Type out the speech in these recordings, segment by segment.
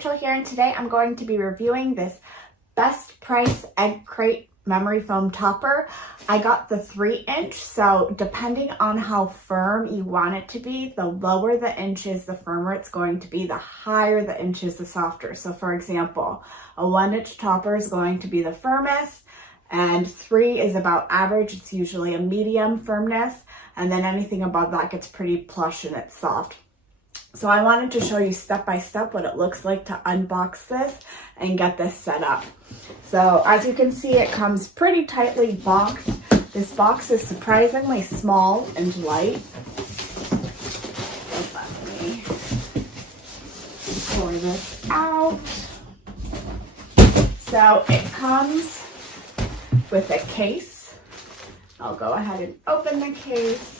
Rachel here, and today I'm going to be reviewing this Best Price Egg Crate Memory Foam Topper. I got the 3-inch, so depending on how firm you want it to be, the lower the inches, the firmer it's going to be, the higher the inches, the softer. So for example, a 1-inch topper is going to be the firmest, and 3 is about average. It's usually a medium firmness, and then anything above that gets pretty plush and it's soft. So I wanted to show you step by step what it looks like to unbox this and get this set up. So as you can see, it comes pretty tightly boxed. This box is surprisingly small and light. Let me pour this out. So it comes with a case. I'll go ahead and open the case.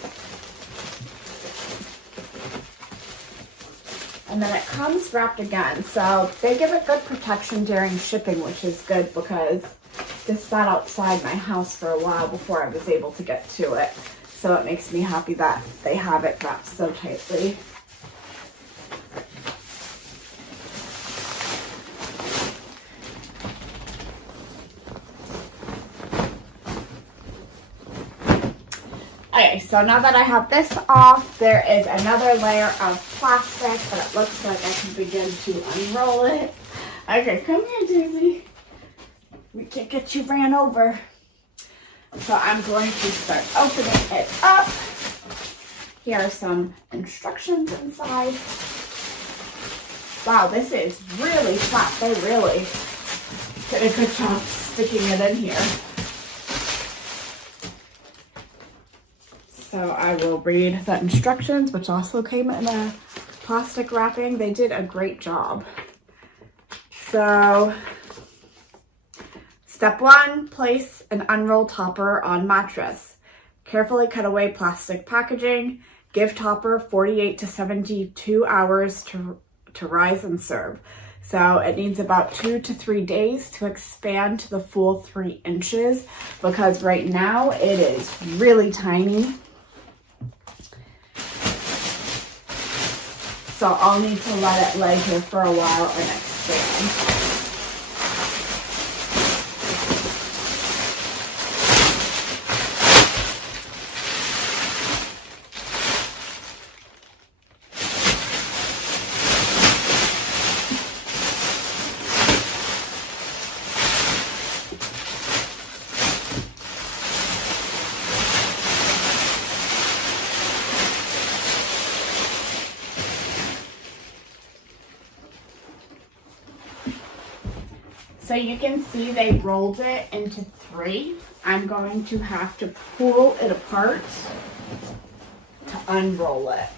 And then it comes wrapped again. So they give it good protection during shipping, which is good because this sat outside my house for a while before I was able to get to it. So it makes me happy that they have it wrapped so tightly. Okay, so now that I have this off, there is another layer of plastic, but it looks like I can begin to unroll it. Okay, come here, Daisy. We can't get you ran over. So I'm going to start opening it up. Here are some instructions inside. Wow, this is really flat. They really did a good job sticking it in here. So I will read the instructions, which also came in a plastic wrapping. They did a great job. So, step 1, place an unrolled topper on mattress. Carefully cut away plastic packaging. Give topper 48 to 72 hours to rise and serve. So it needs about 2 to 3 days to expand to the full 3 inches because right now it is really tiny. So I'll need to let it lay here for a while and expand. So you can see they rolled it into 3. I'm going to have to pull it apart to unroll it.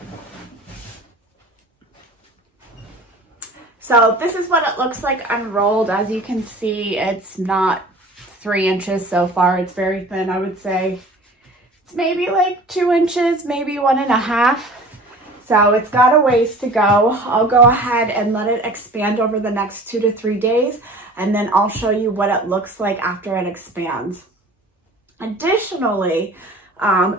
So this is what it looks like unrolled. As you can see, it's not 3 inches so far. It's very thin. I would say it's maybe like 2 inches, maybe 1.5. So it's got a ways to go. I'll go ahead and let it expand over the next 2 to 3 days, and then I'll show you what it looks like after it expands. Additionally,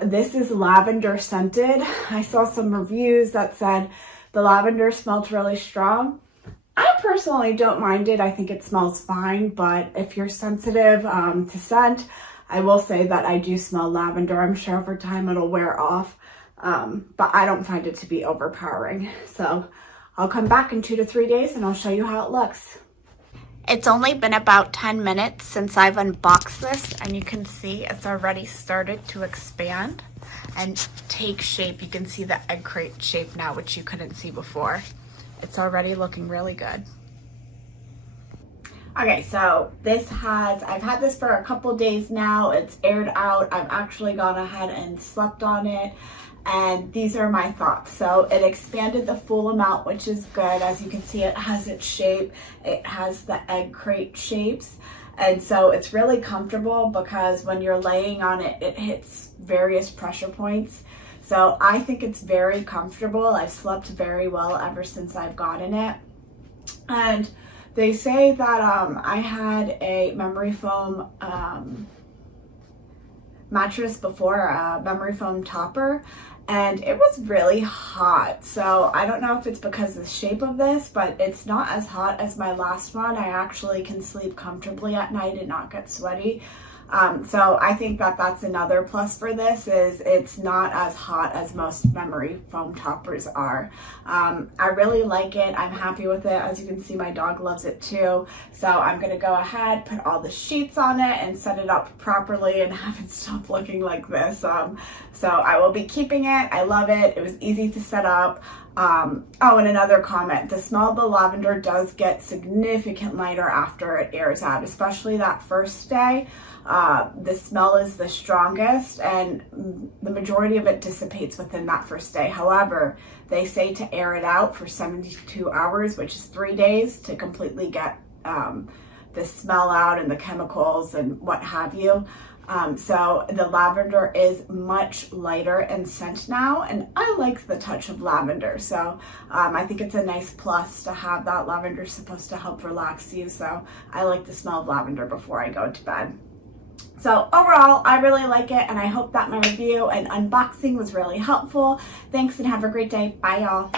this is lavender scented. I saw some reviews that said the lavender smelled really strong. I personally don't mind it. I think it smells fine, but if you're sensitive to scent, I will say that I do smell lavender. I'm sure over time it'll wear off. But I don't find it to be overpowering. So I'll come back in 2 to 3 days and I'll show you how it looks. It's only been about 10 minutes since I've unboxed this, and you can see it's already started to expand and take shape. You can see the egg crate shape now, which you couldn't see before. It's already looking really good. Okay, so I've had this for a couple days now. It's aired out. I've actually gone ahead and slept on it. And these are my thoughts. So it expanded the full amount, which is good. As you can see, it has its shape. It has the egg crate shapes. And so it's really comfortable because when you're laying on it, it hits various pressure points. So I think it's very comfortable. I've slept very well ever since I've gotten it. And they say that I had a memory foam mattress before, a memory foam topper, and it was really hot. So I don't know if it's because of the shape of this, but it's not as hot as my last one. I actually can sleep comfortably at night and not get sweaty. So I think that that's another plus for this, is it's not as hot as most memory foam toppers are. I really like it. I'm happy with it. As you can see, my dog loves it too. So I'm going to go ahead, put all the sheets on it and set it up properly and have it stop looking like this. So I will be keeping it. I love it. It was easy to set up. Oh, and another comment, the smell of the lavender does get significant lighter after it airs out, especially that first day. The smell is the strongest, and the majority of it dissipates within that first day. However, they say to air it out for 72 hours, which is 3 days, to completely get the smell out and the chemicals and what have you. So the lavender is much lighter in scent now, and I like the touch of lavender. So I think it's a nice plus to have that. Lavender is supposed to help relax you, so I like the smell of lavender before I go to bed. So overall, I really like it, and I hope that my review and unboxing was really helpful. Thanks, and have a great day. Bye, y'all.